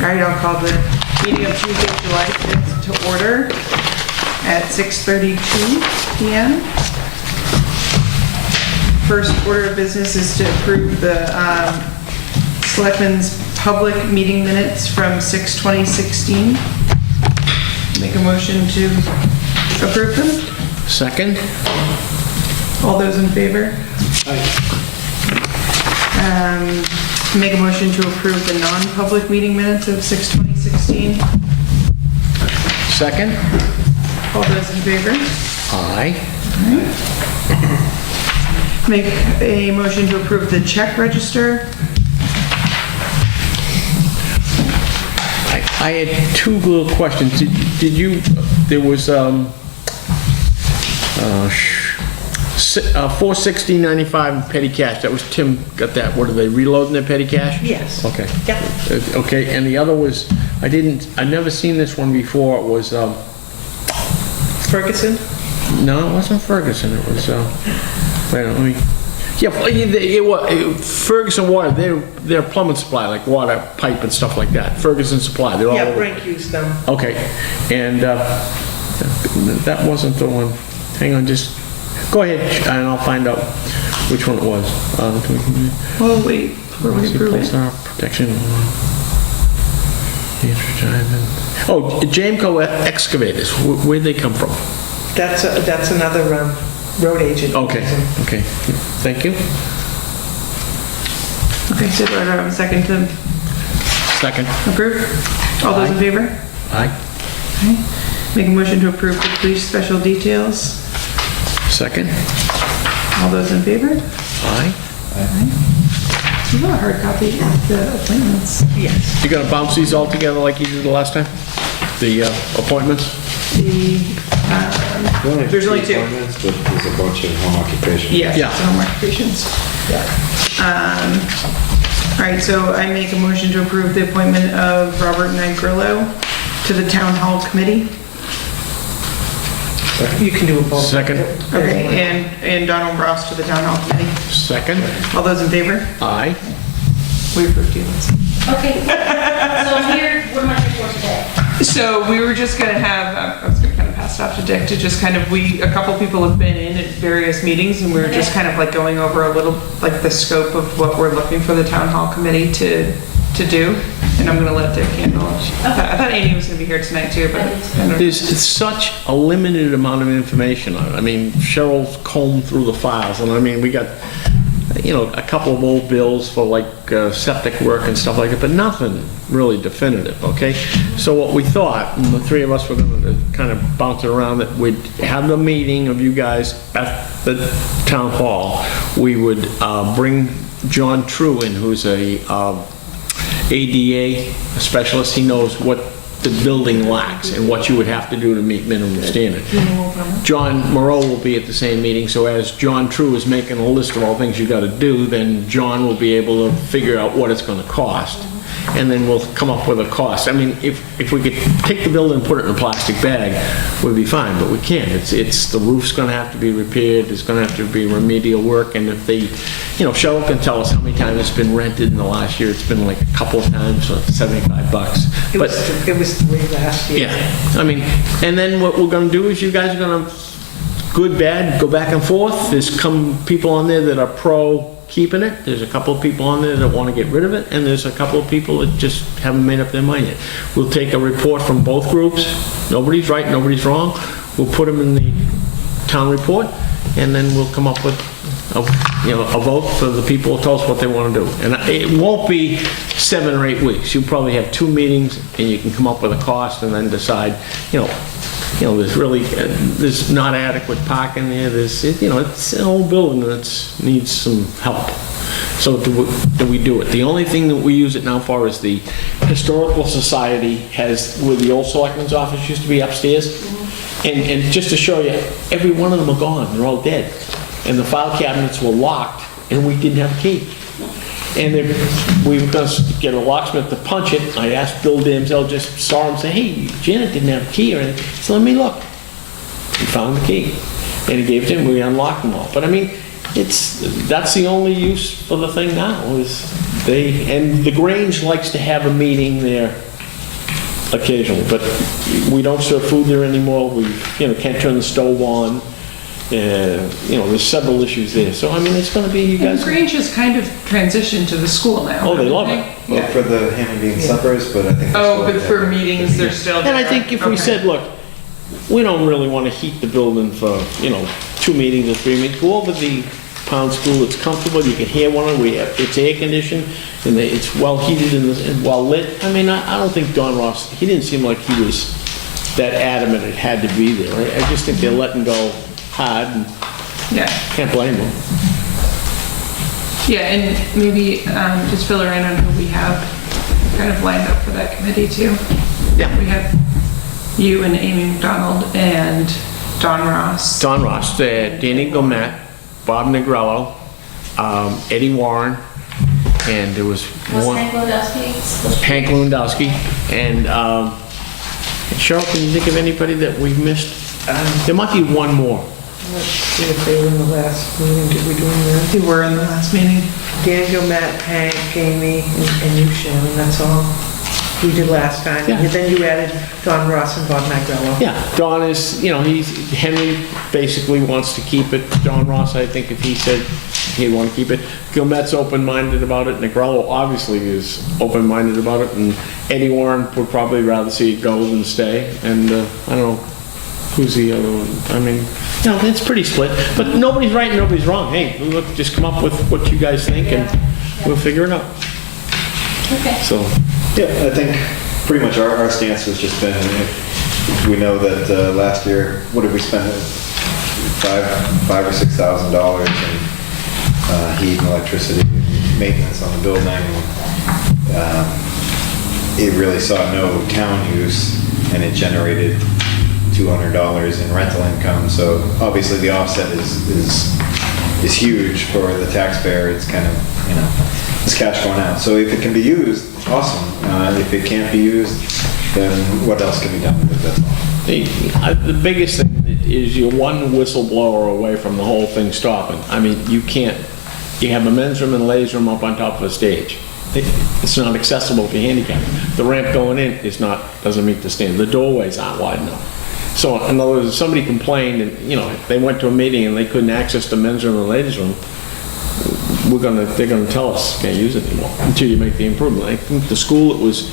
All right, I'll call the meeting of Tuesday, July 5th to order at 6:32 p.m. First order of business is to approve the Selectmen's public meeting minutes from 6/20/16. Make a motion to approve them. Second. All those in favor? Make a motion to approve the non-public meeting minutes of 6/20/16. Second. All those in favor? Aye. Make a motion to approve the check register. I had two little questions. Did you, there was, 460.95 petty cash. That was Tim got that. What are they reloading their petty cash? Yes. Okay. Yeah. Okay, and the other was, I never seen this one before. It was, Ferguson? no, it wasn't Ferguson. It was, wait, let me, yeah, it was Ferguson Water. They're plumbing supply, like water pipe and stuff like that. Ferguson Supply. They're all Yeah, over. Frank used them. Okay, and that wasn't the one. Hang on, just go ahead and I'll find out which one it was. Well, wait, before we approve it. Protection. Oh, Jamco Excavators. Where'd they come from? That's another road agent. Okay, okay. Thank you. Okay, so do I have a second to Second. approve? All those in favor? Aye. Okay. Make a motion to approve the police special details. Second. All those in favor? Aye. You have a hard copy of the appointments. Yes. You gonna bounce these all together like you did the last time? The appointments? There's only two. Appointments, but there's a bunch of home occupations. Yes, Yeah. it's home occupations. All right, so I make a motion to approve the appointment of Robert Nigrillo to the Town Hall Committee. You can do it both. Second. Okay, and Donald Ross to the Town Hall Committee. Second. All those in favor? Aye. We approved you. Okay, so I'm here, what am I here for today? So we were just gonna have, I was gonna kind of pass it off to Dick to just kind of, a couple people have been in at various meetings and we were just kind of like going over a little, like the scope of what we're looking for the Town Hall Committee to do. And I'm gonna let Dick handle it. I thought Amy was gonna be here tonight too, but I don't know. There's such a limited amount of information on it. I mean, Cheryl's combed through the files, and I mean, we got, you know, a couple of old bills for like septic work and stuff like that, but nothing really definitive, okay? So what we thought, and the three of us were going to kind of bounce it around, that we'd have the meeting of you guys at the town hall. We would bring John True in, who's a ADA specialist. He knows what the building lacks and what you would have to do to meet minimum standard. John Moreau will be at the same meeting, so as John True is making a list of all things you got to do, then John will be able to figure out what it's going to cost, and then we'll come up with a cost. I mean, if we could take the building and put it in a plastic bag, we'd be fine, but we can't. It's the roof's going to have to be repaired, there's going to have to be remedial work, and if they, you know, Cheryl can tell us how many times it's been rented in the last year. It's been like a couple of times, so $75. It was 3 last year. Yeah, I mean, and then what we're gonna do is you guys are gonna, good, bad, go back and forth. There's people on there that are pro keeping it. There's a couple of people on there that wanna get rid of it, and there's a couple of people that just haven't made up their mind yet. We'll take a report from both groups. Nobody's right, nobody's wrong. We'll put them in the town report, and then we'll come up with a vote for the people who tell us what they want to do. And it won't be 7 or 8 weeks. You'll probably have 2 meetings and you can come up with a cost and then decide, there's not adequate parking there. It's an old building that needs some help. So do we do it? The only thing that we use it now for is the Historical Society has, where the old selectman's office used to be upstairs. And just to show you, every one of them are gone. They're all dead. And the file cabinets were locked, and we didn't have a key. And we were going to get a locksmith to punch it. I asked Bill Damsell, just saw him say, hey, Janet didn't have a key or anything. So let me look. He found the key. And he gave it to him, we unlocked them all. But I mean, that's the only use for the thing now, is and the Grange likes to have a meeting there occasionally, but we don't serve food there anymore. We, can't turn the stove on. There's several issues there. So, I mean, it's gonna be, you And guys. Grange has kind of transitioned to the school now. Oh, they love haven't it. they? Well, for the ham and bean suppers, but I think. they're Oh, still but for there. meetings, they're still And I there. think if we Okay. said, look, we don't really want to heat the building for, 2 meetings or 3 meetings, go over the Pound School, it's comfortable, you can hear one of them, it's air conditioned, and it's well heated and well lit. I mean, I don't think Don Ross, he didn't seem like he was that adamant it had to be there. I just think they're letting go hard, and Yeah. can't blame them. Yeah, and maybe just fill her in on who we have kind of lined up for that committee too. Yeah. We have you and Amy McDonald and Don Ross. Don Ross, Danny Gomet, Bob Negrello, Eddie Warren, and there was Was one, Hank Lewandowski? Hank Lewandowski, and Cheryl, can you think of anybody that we've missed? There might be one more. Let's see if they were in the last meeting, did we do them They were in the last meeting. Daniel, Matt, Hank, Amy, and you, Shannon, that's all we did last time. Yeah. And then you added Don Ross and Bob Magrello. Yeah, Don is, Henry basically wants to keep it. Don Ross, I think if he said he'd want to keep it. Gilmette's open-minded about it. Negrello obviously is open-minded about it. And Eddie Warren would probably rather see it go than stay. And I don't know, who's the other one? I mean, it's pretty split. But nobody's right and nobody's wrong. Hey, look, just come up with what you guys think and we'll figure it out. Okay. So, Yeah, I think pretty much our stance has just been, we know that last year, what did we spend? $5,000 or $6,000 in heat and electricity, maintenance on the building. It really saw no town use, and it generated $200 in rental income. So obviously the offset is huge for the taxpayer. It's kind of, it's cash going out. So if it can be used, awesome. If it can't be used, then what else can be done with it? That's all. the biggest thing is you're one whistleblower away from the whole thing stopping. I mean, you have a men's room and a ladies' room up on top of a stage. It's not accessible if you're handicapped. The ramp going in doesn't meet the standard. The doorways aren't wide enough. So in other words, if somebody complained and, they went to a meeting and they couldn't access the men's room and the ladies' room, they're gonna tell us can't use it anymore until you make the improvement. I think the school, it was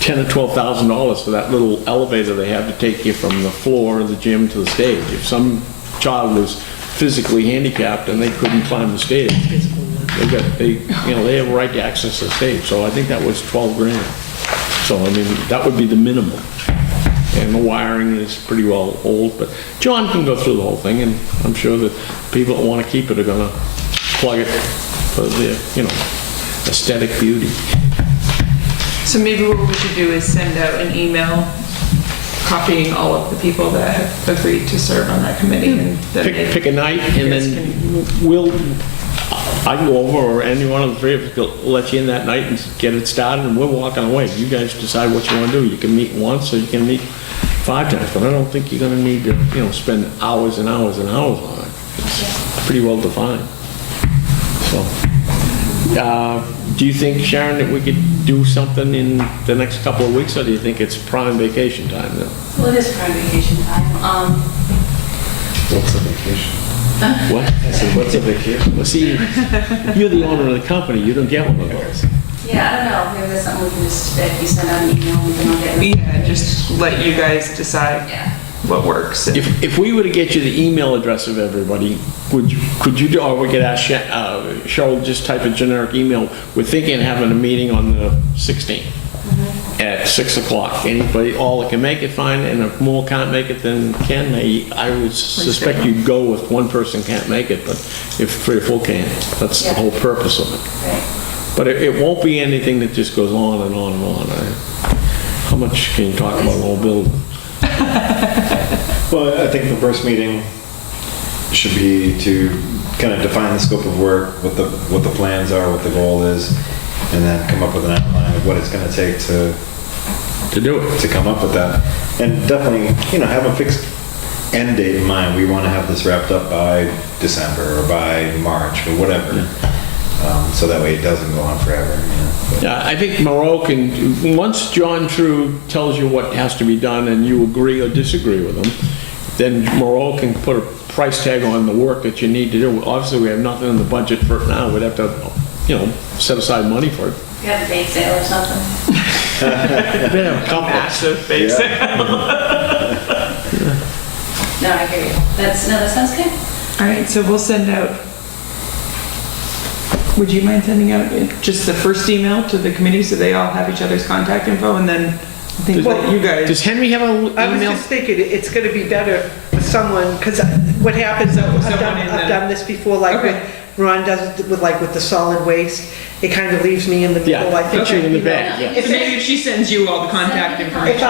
$10,000 or $12,000 for that little elevator they have to take you from the floor of the gym to the stage. If some child was physically handicapped and they couldn't climb the stage, they have a right to access the stage. So I think that was 12 grand. So I mean, that would be the minimum. And the wiring is pretty well old, but John can go through the whole thing, and I'm sure that people that want to keep it are gonna plug it for their, aesthetic beauty. So maybe what we should do is send out an email copying all of the people that have agreed to serve on that committee, and then Pick a night, and then I can go over, or any one of the three of us will let you in that night and get it started, and we're walking away. You guys decide what you want to do. You can meet once, or you can meet 5 times, but I don't think you're gonna need to, spend hours and hours and hours on it. It's pretty well defined. So, do you think, Sharon, that we could do something in the next couple of weeks, or do you think it's prime vacation time now? Well, it is prime vacation time. What's a vacation? What? I said, what's a vacation? Well, see, you're the owner of the company, you don't get one of those. Yeah, I don't know, maybe that's something we can just, if you send out an email, we can all get it. yeah, just let you guys decide Yeah. what works. If we were to get you the email address of everybody, could you, or we could ask Cheryl, just type a generic email, we're thinking of having a meeting on the 16th at 6 o'clock. Anybody, all that can make it, fine, and if more can't make it than can, I would suspect you'd go if one person can't make it, but if 3 or 4 can, that's the Yeah. whole purpose of it. Right. But it won't be anything that just goes on and on and on. How much can you talk about an old building? Well, I think the first meeting should be to kind of define the scope of work, what the plans are, what the goal is, and then come up with an outline of what it's going to take to Do it. come up with that. And definitely, have a fixed end date in mind. We want to have this wrapped up by December or by March or whatever. so that way it doesn't go on forever, you know. But- Yeah, I think Moreau can, once John True tells you what has to be done and you agree or disagree with him, then Moreau can put a price tag on the work that you need to do. Obviously, we have nothing in the budget for it now. We'd have to, set aside money for it. You have a bake sale or something? Yeah, a couple. Massive bake sale. No, I hear you. That sounds good. All right, so we'll send out, would you mind sending out just the first email to the committee so they all have each other's contact info, and then I think that you guys. Does Henry have an I was email? just thinking, it's gonna be better for someone, because what happens, I've done this before, like Okay. when Ron does it with the solid waste, it kind of leaves me in the middle, I think. put you in the you know, bag, yeah. So maybe if she sends you all the contact information.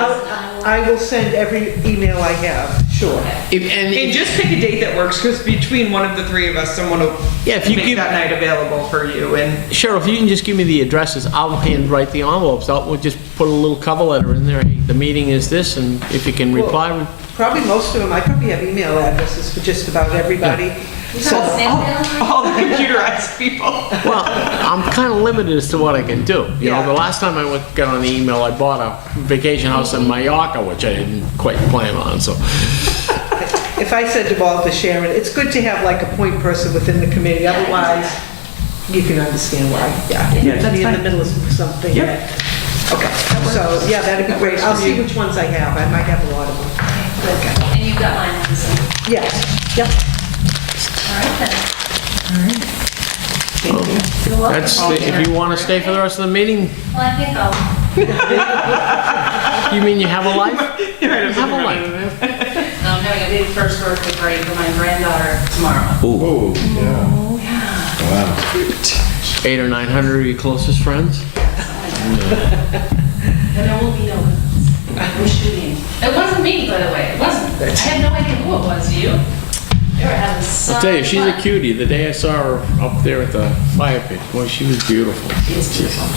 I will send every email I have, sure. And just pick a date that works, because between one of the three of us, someone will Yeah, if you make give- that night available for you, and Cheryl, if you can just give me the addresses, I'll handwrite the envelopes out. We'll just put a little cover letter in there. Hey, the meeting is this, and if you can reply. Probably most of them, I probably have email addresses for just about everybody. You So, have a sale all the computerized people. Well, I'm kind of limited as to what I can do. Yeah. The last time I got on the email, I bought a vacation house in Mallorca, which I didn't quite plan on, so. if I said to Walter, Sharon, it's good to have like a point person within the committee, otherwise you can understand why, Yeah, You have to that's be in the fine. middle of something. Yep. Okay, so, yeah, that'd be That great. works I'll for see you. which ones I have. I might have a lot of them. Good. And you've got mine, Lisa. Yes, yep. All right then. Thank you. You're welcome. If you want to stay for the rest of the meeting, Well, I think I'll, you mean you have a life? Have a life. I'm having a big first birthday party for my granddaughter tomorrow. Oh, yeah. Wow. 800 or 900 of your closest friends? And there will be no shooting. It wasn't me, by the way. It wasn't. I had no idea who it was. You? They were having so I'll tell you, she's a fun. cutie. The day I saw her up there at the fire pit, boy, she was beautiful. She is beautiful.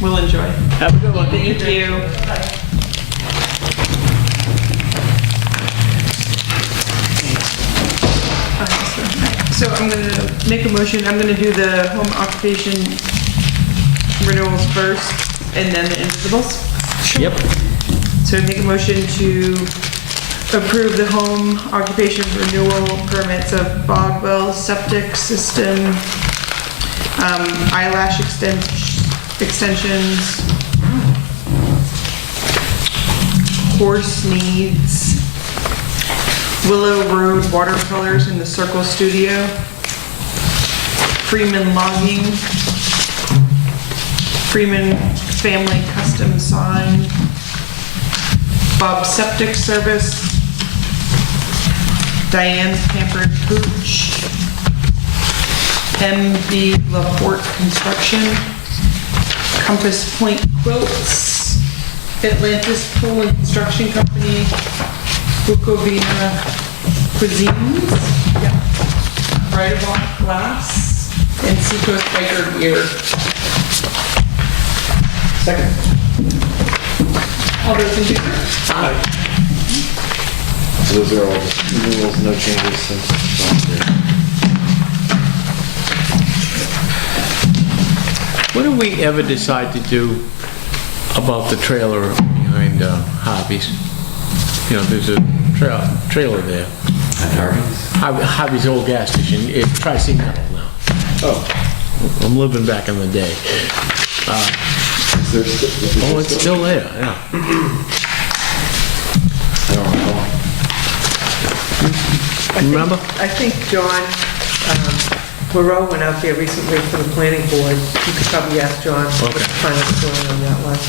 We'll enjoy. Have a good one. Thank you. So I'm gonna make a motion, I'm gonna do the home occupation renewals first, and then the individuals. Yep. So make a motion to approve the home occupation renewal permits of Bogwell Septic System, eyelash extensions, Horse Needs, Willow Road watercolors in the Circle Studio, Freeman Logging, Freeman Family Custom Sign, Bob Septic Service, Diane's Pampered Pooch, MB LaPorte Construction, Compass Point Quilts, Atlantis Pool and Construction Company, Bukovina Cuisines, Right of Off Glass, and Seacoast Biker Gear. Second. All those in favor? So those are all just renewals, no changes since last year. What did we ever decide to do about the trailer behind Harvey's? There's a trailer there. At Harvey's? Harvey's old gas station. It's Tri-C Metal now. Oh. I'm living back in the day. Is there Oh, it's still there, yeah. I don't recall. Remember? I think John Moreau went out there recently for the planning board. You could probably ask John what the Okay. final story on that was.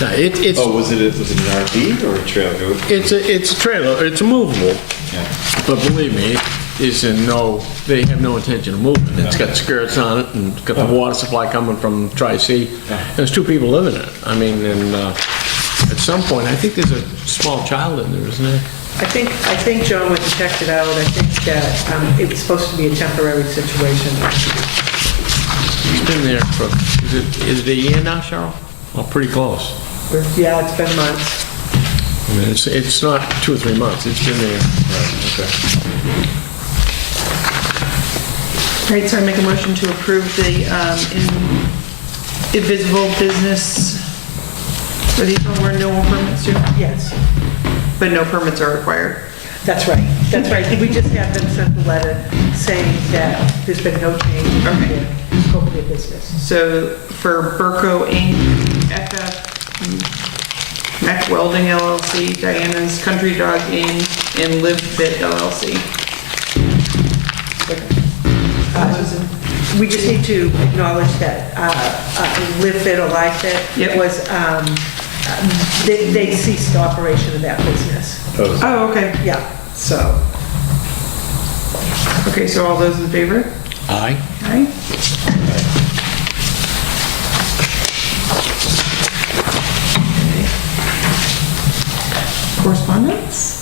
Yeah, it's Oh, was it an RV or a trailer? it's a trailer. It's movable, Yeah. but believe me, they have no intention of moving. It's got skirts on it and it's got the water supply coming from Tri-C. There's two people living in it. I mean, and at some point, I think there's a small child in there, isn't there? I think John went and checked it out. I think that it was supposed to be a temporary situation. It's been there for, is it a year now, Cheryl? Well, pretty close. But, yeah, it's been months. I mean, it's not 2 or 3 months. It's been there. Okay. Great, so I make a motion to approve the invisible business. Are these one where no permits due? Yes, But no permits are required. that's right. That's right. We just have them send a letter saying that there's been no change in Okay. the scope of their business. So for Burco Inc., FF, Mech Welding LLC, Diana's Country Dog Inn, and Live Fit LLC. We just need to acknowledge that Live Fit or Live Fit Yep. was, they ceased operation of that business. Oh, okay. Yeah, so, Okay, so all those in favor? Aye. Aye. Correspondence?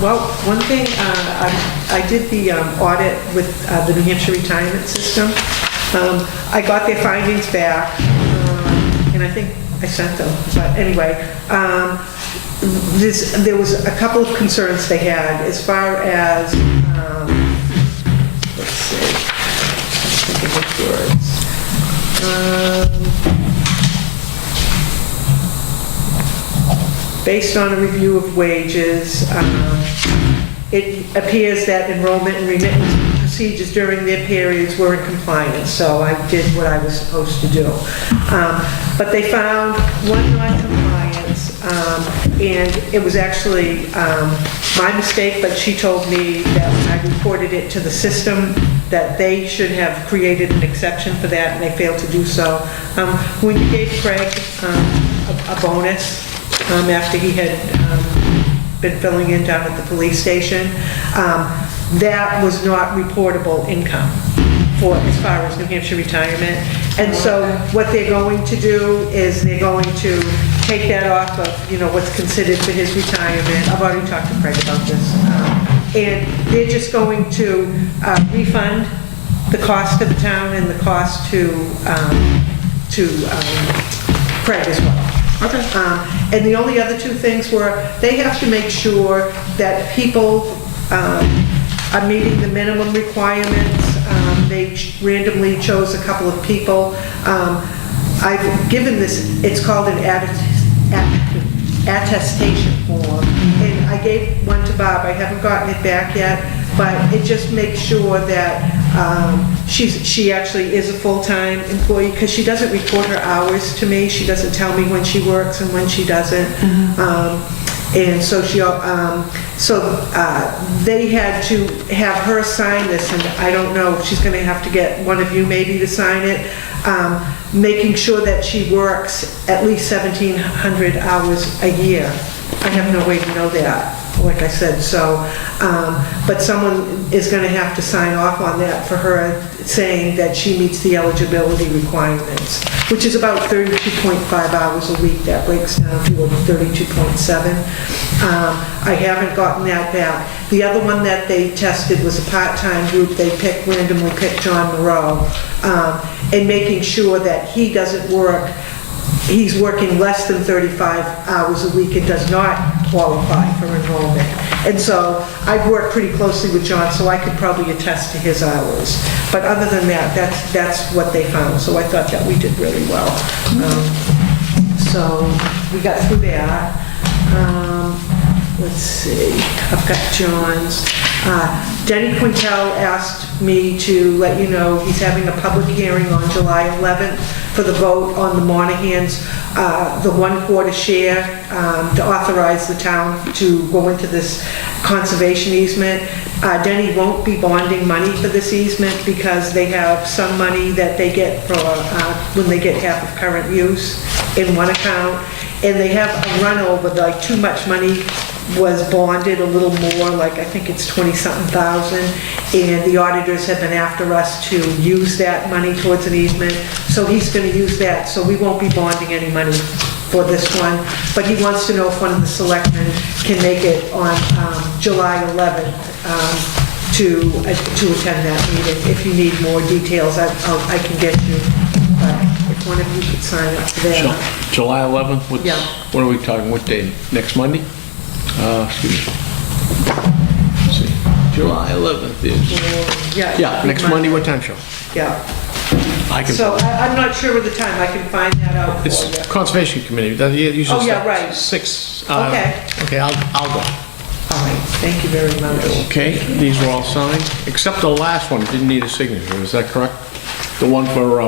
well, one thing, I did the audit with the New Hampshire retirement system. I got their findings back, and I think I sent them, but anyway, there was a couple of concerns they had as far as, let's see, I'm thinking which words. Based on a review of wages, it appears that enrollment and remittance procedures during their periods were in compliance, so I did what I was supposed to do. But they found one non-compliance, and it was actually my mistake, but she told me that when I reported it to the system, that they should have created an exception for that, and they failed to do so. When you gave Craig a bonus, after he had been filling in down at the police station, that was not reportable income for as far as New Hampshire retirement. And so what they're going to do is they're going to take that off of, what's considered for his retirement. I've already talked to Craig about this. And they're just going to refund the cost to the town and the cost to Craig as well. Okay. And the only other two things were, they have to make sure that people are meeting the minimum requirements. They randomly chose a couple of people. I've given this, it's called an attestation form, and I gave one to Bob. I haven't gotten it back yet, but it just makes sure that she actually is a full-time employee, because she doesn't report her hours to me. She doesn't tell me when she works and when she doesn't. And so they had to have her sign this, and I don't know, she's gonna have to get one of you maybe to sign it, making sure that she works at least 1,700 hours a year. I have no way to know that, like I said, so, but someone is gonna have to sign off on that for her, saying that she meets the eligibility requirements, which is about 32.5 hours a week. That breaks down to 32.7. I haven't gotten that back. The other one that they tested was a part-time group. They randomly picked John Moreau, and making sure that he doesn't work, he's working less than 35 hours a week and does not qualify for enrollment. And so I've worked pretty closely with John, so I could probably attest to his hours. But other than that, that's what they found. So I thought that we did really well. So we got through that. Let's see, I've got John's. Denny Quintel asked me to let you know he's having a public hearing on July 11th for the vote on the Monahans, the 1/4 share, to authorize the town to go into this conservation easement. Denny won't be bonding money for this easement because they have some money that they get for when they get half of current use in one account, and they have a run over, like too much money was bonded, a little more, like I think it's 20-something thousand, and the auditors have been after us to use that money towards an easement, so he's going to use that, so we won't be bonding any money for this one, but he wants to know if one of the selectmen can make it on July 11th to attend that meeting. If you need more details, I can get you, but if one of you could sign up for that. July 11th? Yeah. What are we talking, what day? Next Monday? Excuse me. Let's see. July 11th is, Yeah. yeah, next Monday, what time show? Yeah. I can, So I'm not sure of the time. I can find that out for it's you. Conservation Committee, that usually. Oh, yeah, starts right. 6. Okay. Okay, I'll go. All right, thank you very much. Okay, these are all signed, except the last one didn't need a signature, is that correct? The one for,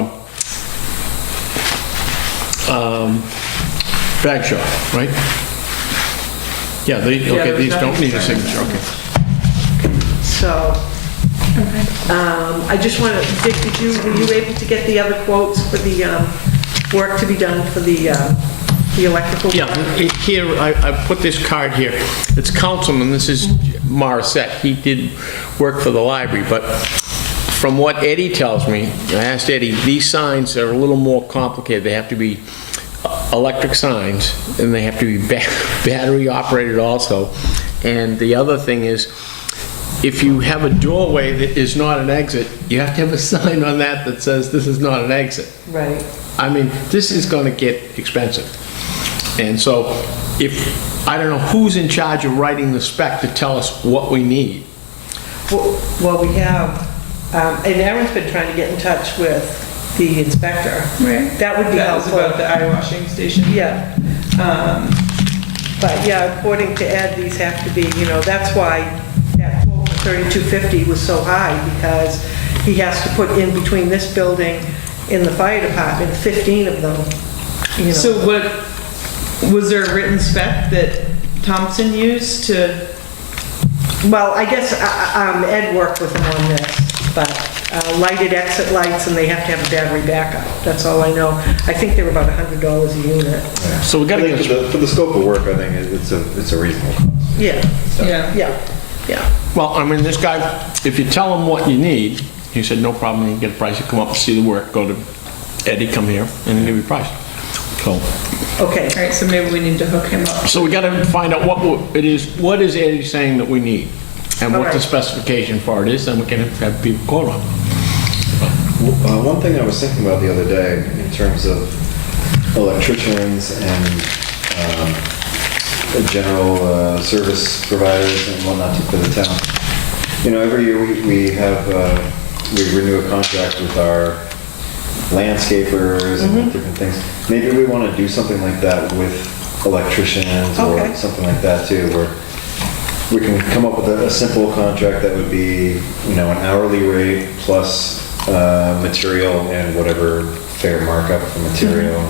Bag Shop, right? Yeah, okay, there's these don't nothing need a signed. signature, okay. So, I just want to, Dick, were you able to get the other quotes for the work to be done for the electrical? Yeah, here, I put this card here. It's Councilman, this is Morissette. He did work for the library, but from what Eddie tells me, I asked Eddie, these signs are a little more complicated. They have to be electric signs, and they have to be battery operated also. And the other thing is, if you have a doorway that is not an exit, you have to have a sign on that that says this is not an exit. Right. I mean, this is gonna get expensive. And so, I don't know who's in charge of writing the spec to tell us what we need. Well, we have, and Aaron's been trying to get in touch with the inspector. Right. That would be That was helpful. about the eye washing station. Yeah. But yeah, according to Ed, these have to be, that's why that quote for $32.50 was so high, because he has to put in between this building and the fire department, 15 of them. So what, was there a written spec that Thompson used to? Well, I guess Ed worked with him on this, but lighted exit lights, and they have to have a battery backup. That's all I know. I think they're about $100 a unit. So we I gotta think get, for the scope of work, I think it's a reasonable cost. Yeah, Yeah. yeah. well, I mean, this guy, if you tell him what you need, he said, no problem, you can get a price, you come up and see the work, go to Eddie, come here, and he'll give you a price. So, Okay. All right, so maybe we need to hook him up. so we gotta find out what is Eddie saying that we need? And what the Alright. specification for it is, then we can have people quote on it. One thing I was thinking about the other day in terms of electricians and general service providers and whatnot for the town. Every year we renew a contract with our landscapers and different things. Maybe we want to do something like that with electricians Okay. or something like that too, where we can come up with a simple contract that would be, an hourly rate plus material and whatever fair markup for material.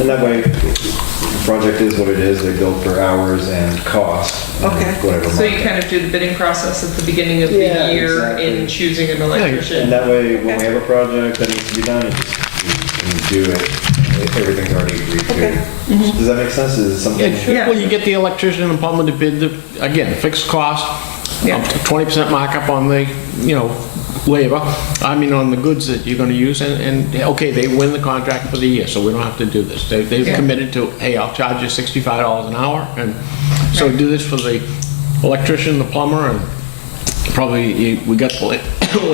And that way, the project is what it is. They bill per hours and cost. and Okay. Whatever. So you markup. kind of do the bidding process at the beginning of the Yeah, year exactly. in choosing an And electrician. that way, when we have a project that needs to be done, you do it. Everything's already agreed Okay. to. Does that make sense? Is it something? Yeah. Well, you get the electrician and plumber to bid, again, fixed cost, Yeah. up to 20% markup on the, labor, on the goods that you're gonna use, and, okay, they win the contract for the year, so we don't have to do this. They've Yeah. committed to, hey, I'll charge you $65 an hour, and so we do this for the electrician, the plumber, and probably, we got the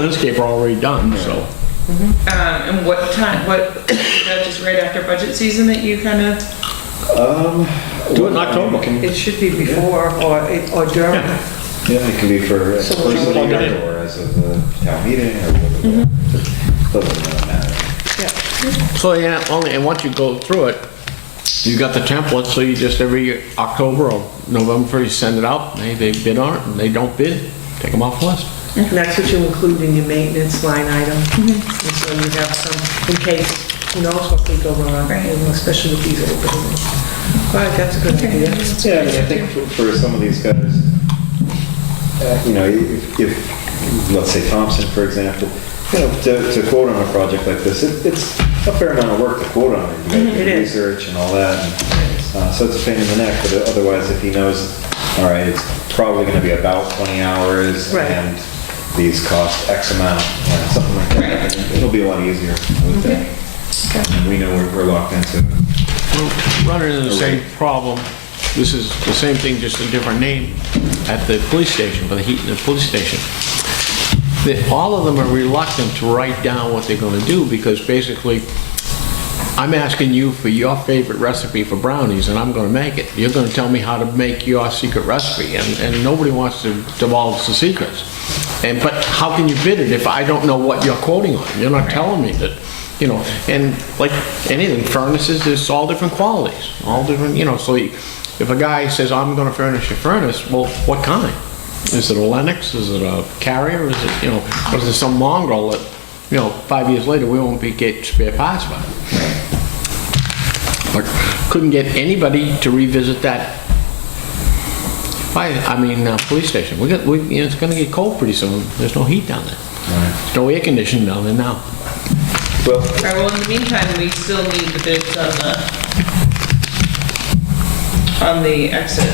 landscaper already done, so. And what time, is that just right after budget season that you kind of? Do it in October. It should be before or during. Yeah, it can be for So first of the plug it year in. or as of the town meeting or whatever. Doesn't really matter. Yeah. So, yeah, and once you go through it, you got the template, so you just every October or November 1st, you send it out, they bid on it, and they don't bid, take them off the list. And that's what you include in your maintenance line item. And so you have some, in case, who knows what could go wrong, Right. especially with these old buildings. All right, that's a good idea. Yeah, I think for some of these guys, if, let's say Thompson, for example, to quote on a project like this, it's a fair amount of work to quote on it. You gotta It do is. research and all that, and, so it's a pain in the neck, but otherwise, if he knows, all right, it's probably gonna be about 20 hours, Right. and these cost X amount, something like that, then it'll be a lot easier, I would think. And we know we're locked into. We're running into the same problem. This is the same thing, just a different name, at the police station, for the heat in the police station. All of them are reluctant to write down what they're gonna do, because basically, I'm asking you for your favorite recipe for brownies, and I'm gonna make it. You're gonna tell me how to make your secret recipe, and nobody wants to divulge the secrets. But how can you bid it if I don't know what you're quoting on? You're not telling me that, and like anything, furnaces, there's all different qualities, all different, so if a guy says, I'm gonna furnish your furnace, well, what kind? Is it a Lennox? Is it a Carrier? Is it, or is it some mongrel that, 5 years later, we won't be getting spare parts for it? But couldn't get anybody to revisit that police station. It's gonna get cold pretty soon. There's no heat down there. There's no air conditioning down there now. Well, All right, well, in the meantime, we still need the bids on the exit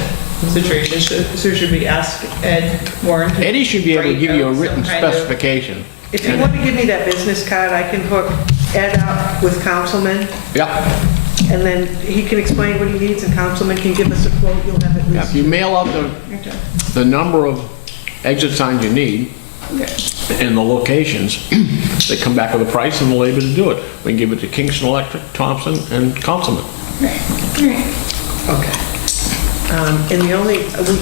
situation. So should we ask Ed Warren? to Eddie should be able to write give you a out some written kind of- specification. If you want to give me that business card, I can hook Ed up with Councilman, Yeah. and then he can explain what he needs, and Councilman can give us a quote. You'll have at Yeah, least. if you mail out Okay. the number of exit signs you need Okay. and the locations, they come back with a price and the labor to do it. We can give it to Kingston Electric, Thompson, and Councilman. Okay. And we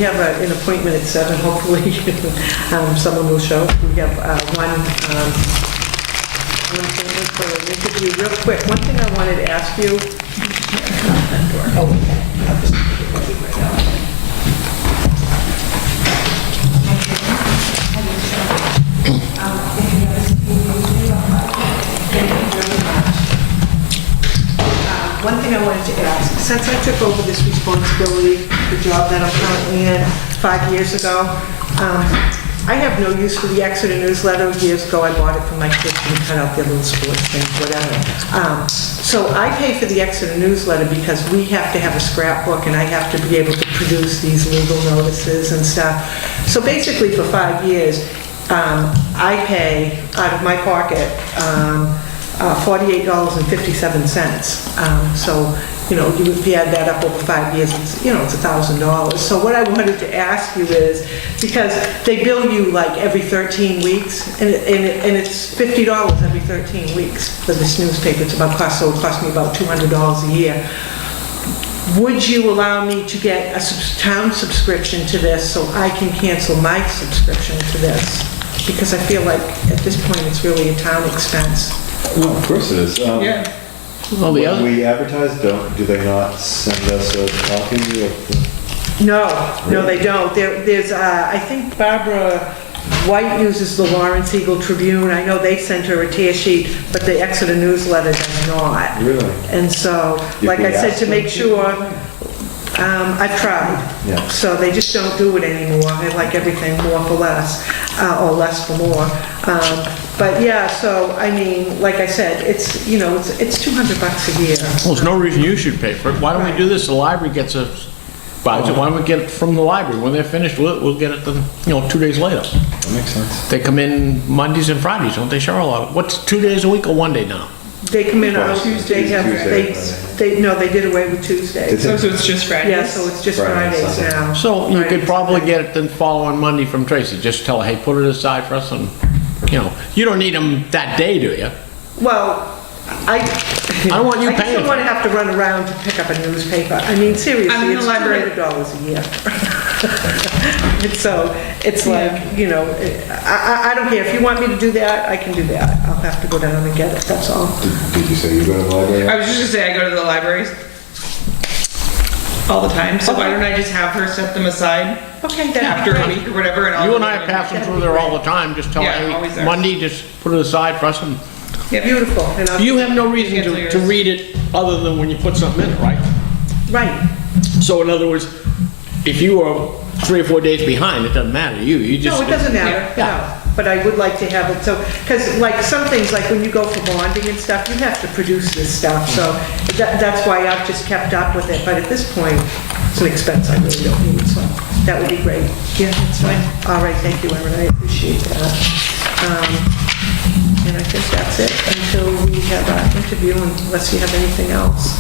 have an appointment at 7, hopefully, someone will show. We have one appointment for an interview. Real quick, one thing I wanted to ask you. Oh, okay. I'll just put it right now. One thing I wanted to ask, since I took over this responsibility, the job that I'm currently in 5 years ago, I have no use for the Exeter newsletter. Years ago, I bought it for my kids and cut out their little sports things, whatever. So I pay for the Exeter newsletter because we have to have a scrapbook and I have to be able to produce these legal notices and stuff. So basically for 5 years, I pay out of my pocket $48.57. So, if you add that up over 5 years, it's $1,000. So what I wanted to ask you is, because they bill you like every 13 weeks, and it's $50 every 13 weeks for this newspaper. It cost me about $200 a year. Would you allow me to get a town subscription to this so I can cancel my subscription to this? Because I feel like at this point, it's really a town expense. no, of course it is. Yeah. Well, the When other, we advertise, do they not send us a copy of No, they don't. There's, I think Barbara White uses the Lawrence Eagle Tribune. I know they sent her a tear sheet, but the Exeter newsletter does not. Really? And so, If like we I said, ask to them make to? sure, I've tried. Yeah. So they just don't do it anymore. They like everything more for less, or less for more. But yeah, so, like I said, it's $200 a year. well, there's no reason you should pay for it. Why don't we do this? The library gets a, why don't we get it from the library? When they're finished with it, we'll get it then, 2 days later. That makes sense. They come in Mondays and Fridays, don't they, Cheryl? What's 2 days a week or 1 day now? They come in on Tuesday, they did away with Tuesdays. So it's just Fridays? Yeah, so it's just Friday, Fridays Sunday. now. So you could Fridays, probably Sunday. get it the following Monday from Tracy. Just tell her, hey, put it aside for us and, you don't need them that day, do you? Well, I don't want you I just paying don't for want to have to run around to pick up a newspaper. Seriously, I'm in the it's library. $200 a year. And so, it's like, I don't care. If you want me to do that, I can do that. I'll have to go down and get it, that's all. Did you say you go to the library? I was just gonna say, I go to the libraries all the time, so why don't I just have her set them aside Okay, that'd after be a great. week or whatever, and I'll... You and I are passing through there all the time. Just tell Yeah, her, always hey, there. Monday, just put it aside for us. And Yep. Beautiful. And I'll- you have no reason Cancel to yours. read it other than when you put something in it, right? Right. So in other words, if you are 3 or 4 days behind, it doesn't matter to you. You just... No, it doesn't matter, Yeah. no. But I would like to have it, so, because like some things, like when you go for bonding and stuff, you have to produce this stuff, so that's why I've just kept up with it, but at this point, it's an expense I really don't need, so that would be great. Yeah, that's fine. All right, thank you, Erin, I appreciate that. And I think that's it until we have our interview, unless you have anything else.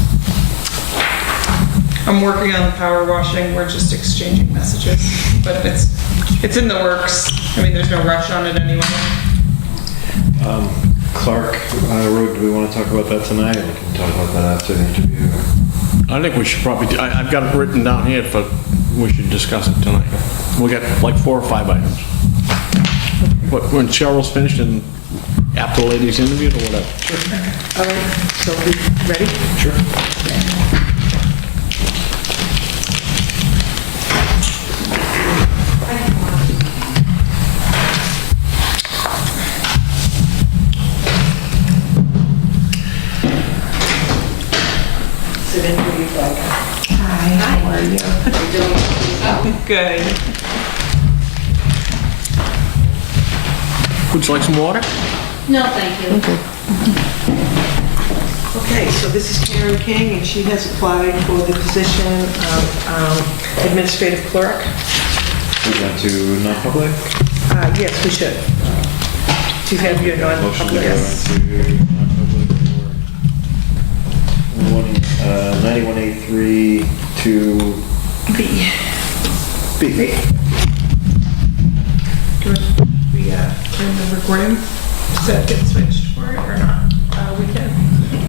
I'm working on the power washing, we're just exchanging messages, but it's in the works. There's no rush on it anyway. Clark Road, do we want to talk about that tonight? We can talk about that after the interview. I think we should probably, I've got it written down here, but we should discuss it tonight. We got like 4 or 5 items. But when Cheryl's finished and after the ladies interviewed or whatever. All right, so we ready? Sure. Sit in where you'd like. Hi, how are you? Good. Would you like some water? No, thank you. Okay, so this is Karen King, and she has applied for the position of administrative clerk. We went to non-public. Yes, we should. Do you have your Motion to non-public? go Yes. into non-public for 91A3 to B. B. We remember Grim? Does that get